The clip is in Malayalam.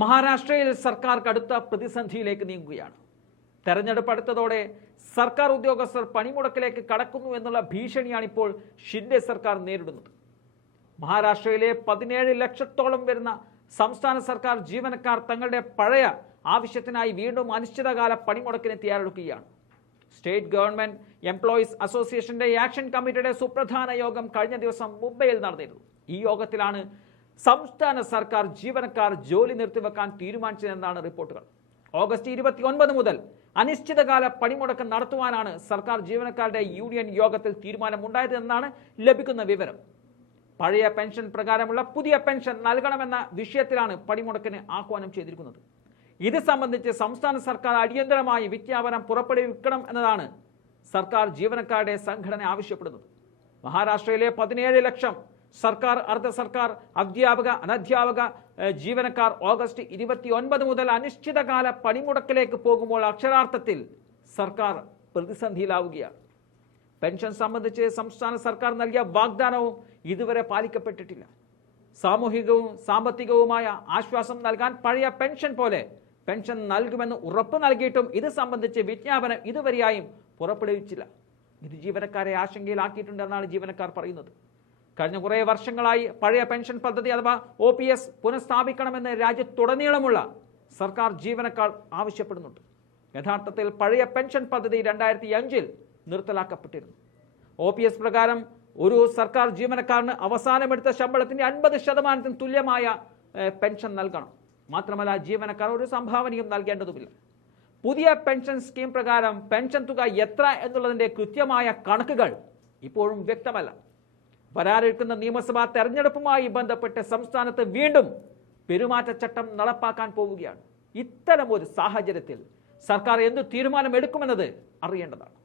മഹാരാഷ്ട്രയിൽ സർക്കാർ കടുത്ത പ്രതിസന്ധിയിലേക്ക് നീങ്ങുകയാണ്. തെരഞ്ഞെടുപ്പ് അടുത്തതോടെ സർക്കാർ ഉദ്യോഗസ്ഥർ പണിമുടക്കിലേക്ക് കടക്കുന്നു എന്നുള്ള ഭീഷണിയാണ് ഇപ്പോൾ ഷിൻഡെ സർക്കാർ നേരിടുന്നത്. മഹാരാഷ്ട്രയിലെ 17 ലക്ഷത്തോളം വരുന്ന സംസ്ഥാന സർക്കാർ ജീവനക്കാർ തങ്ങളുടെ പഴയ ആവശ്യത്തിനായി വീണ്ടും അനിശ്ചിതകാല പണിമുടക്കിന് തയ്യാറെടുക്കുകയാണ്. സ്റ്റേറ്റ് ഗവൺമെന്റ് എംപ്ലോയീസ് അസോസിയേഷന്റെ ആക്ഷൻ കമ്മിറ്റിയുടെ സുപ്രധാന യോഗം കഴിഞ്ഞ ദിവസം മുംബൈയിൽ നടന്നിരുന്നു. ഈ യോഗത്തിലാണ് സംസ്ഥാന സർക്കാർ ജീവനക്കാർ ജോലി നിർത്തിവെക്കാൻ തീരുമാനിച്ചതെന്നാണ് റിപ്പോർട്ടുകൾ. ഓഗസ്റ്റ് 29 മുതൽ അനിശ്ചിതകാല പണിമുടക്ക് നടത്തുവാനാണ് സർക്കാർ ജീവനക്കാരുടെ യൂണിയൻ യോഗത്തിൽ തീരുമാനമുണ്ടായതെന്നാണ് ലഭിക്കുന്ന വിവരം. പഴയ പെൻഷൻ പ്രകാരമുള്ള പുതിയ പെൻഷൻ നൽകണമെന്ന വിഷയത്തിലാണ് പണിമുടക്കിന് ആഹ്വാനം ചെയ്തിരിക്കുന്നത്. ഇത് സംബന്ധിച്ച് സംസ്ഥാന സർക്കാർ അടിയന്തരമായി വിജ്ഞാപനം പുറപ്പെടുവിക്കണം എന്നതാണ് സർക്കാർ ജീവനക്കാരുടെ സംഘടന ആവശ്യപ്പെടുന്നത്. മഹാരാഷ്ട്രയിലെ 17 ലക്ഷം സർക്കാർ, അർദ്ധ സർക്കാർ, അധ്യാപക, അനധ്യാപക ജീവനക്കാർ ഓഗസ്റ്റ് 29 മുതൽ അനിശ്ചിതകാല പണിമുടക്കിലേക്ക് പോകുമ്പോൾ അക്ഷരാർത്ഥത്തിൽ സർക്കാർ പ്രതിസന്ധിയിലാവുകയാണ്. പെൻഷൻ സംബന്ധിച്ച് സംസ്ഥാന സർക്കാർ നൽകിയ വാഗ്ദാനവും ഇതുവരെ പാലിക്കപ്പെട്ടിട്ടില്ല. സാമൂഹികവും സാമ്പത്തികവുമായ ആശ്വാസം നൽകാൻ പഴയ പെൻഷൻ പോലെ പെൻഷൻ നൽകുമെന്ന് ഉറപ്പ് നൽകിയിട്ടും ഇത് സംബന്ധിച്ച് വിജ്ഞാപനം ഇതുവരെയായും പുറപ്പെടുവിച്ചില്ല. ഇത് ജീവനക്കാരെ ആശങ്കയിലാക്കിയിട്ടുണ്ടെന്നാണ് ജീവനക്കാർ പറയുന്നത്. കഴിഞ്ഞ കുറേ വർഷങ്ങളായി പഴയ പെൻഷൻ പദ്ധതി അഥവാ OPS പുനഃസ്ഥാപിക്കണമെന്ന് രാജ്യത്തുടനീളമുള്ള സർക്കാർ ജീവനക്കാർ ആവശ്യപ്പെടുന്നുണ്ട്. യഥാർത്ഥത്തിൽ പഴയ പെൻഷൻ പദ്ധതി 2005-ൽ നിർത്തലാക്കപ്പെട്ടിരുന്നു. OPS പ്രകാരം ഒരു സർക്കാർ ജീവനക്കാരന് അവസാനമെടുത്ത ശമ്പളത്തിന്റെ 50% തുല്യമായ പെൻഷൻ നൽകണം. മാത്രമല്ല, ജീവനക്കാർ ഒരു സംഭാവനയും നൽകേണ്ടതുമില്ല. പുതിയ പെൻഷൻ സ്കീം പ്രകാരം പെൻഷൻ തുക എത്ര എന്നുള്ളതിന്റെ കൃത്യമായ കണക്കുകൾ ഇപ്പോഴും വ്യക്തമല്ല. വരാനിരിക്കുന്ന നിയമസഭാ തെരഞ്ഞെടുപ്പുമായി ബന്ധപ്പെട്ട് സംസ്ഥാനത്ത് വീണ്ടും പെരുമാറ്റച്ചട്ടം നടപ്പാക്കാൻ പോവുകയാണ്. ഇത്തരം ഒരു സാഹചര്യത്തിൽ സർക്കാർ എന്ത് തീരുമാനമെടുക്കുമെന്നത് അറിയേണ്ടതാണ്.